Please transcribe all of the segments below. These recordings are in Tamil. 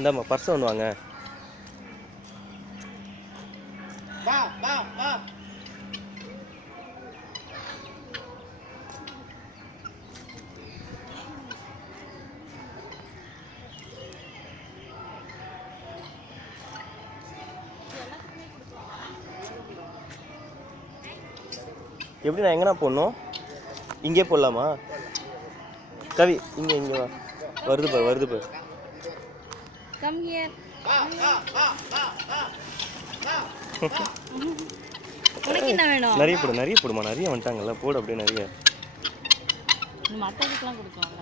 இந்தாம்மா பர்ஸ் ஒன்று வாங்க. எப்படி நான் எங்கண்ணா போடணும்? இங்கே போடலாமா? கவி இங்கே இங்கே வா. வருது பாரு வருது பாரு. Come here. உனக்கு என்ன வேணும்? நிறைய போடுமா. நிறைய வந்துட்டாங்கல்ல, போடு அப்படியே நிறைய. மற்றதுக்கெல்லாம் கொடுக்கலாம்ல.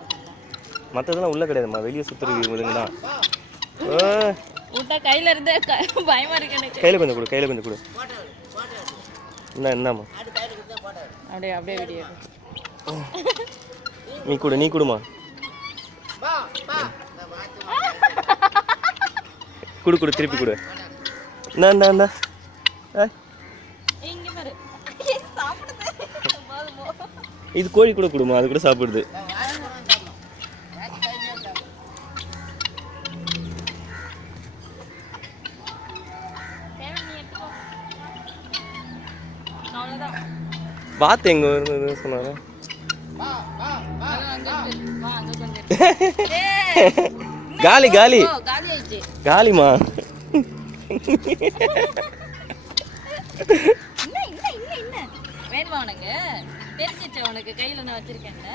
மற்றதெல்லாம் உள்ளே கிடையாதும்மா, வெளியே சுற்றுறது இதுங்க தான். விட்டா கையில் இருந்து பயமா இருக்கு எனக்கு. கையில் கொஞ்சம் கொடு. என்னம்மா அப்படியே அப்படியே வீடியோ நீ கொடுமா. கொடு திருப்பி கொடு. இந்தா இது கோழி கூட கொடுமா, அது கூட சாப்பிடுது. பாத்து எங்க சொன்னாரு. காலிமா வேணுமா உனக்கு? தெரிஞ்சிச்சு உனக்கு கையில நான் வச்சிருக்கேன்ல.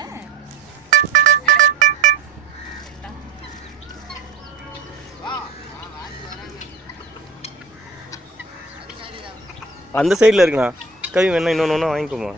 அந்த சைடுல இருக்குண்ணா. கவி வேணா இன்னொன்னு வாங்கிக்கோமா.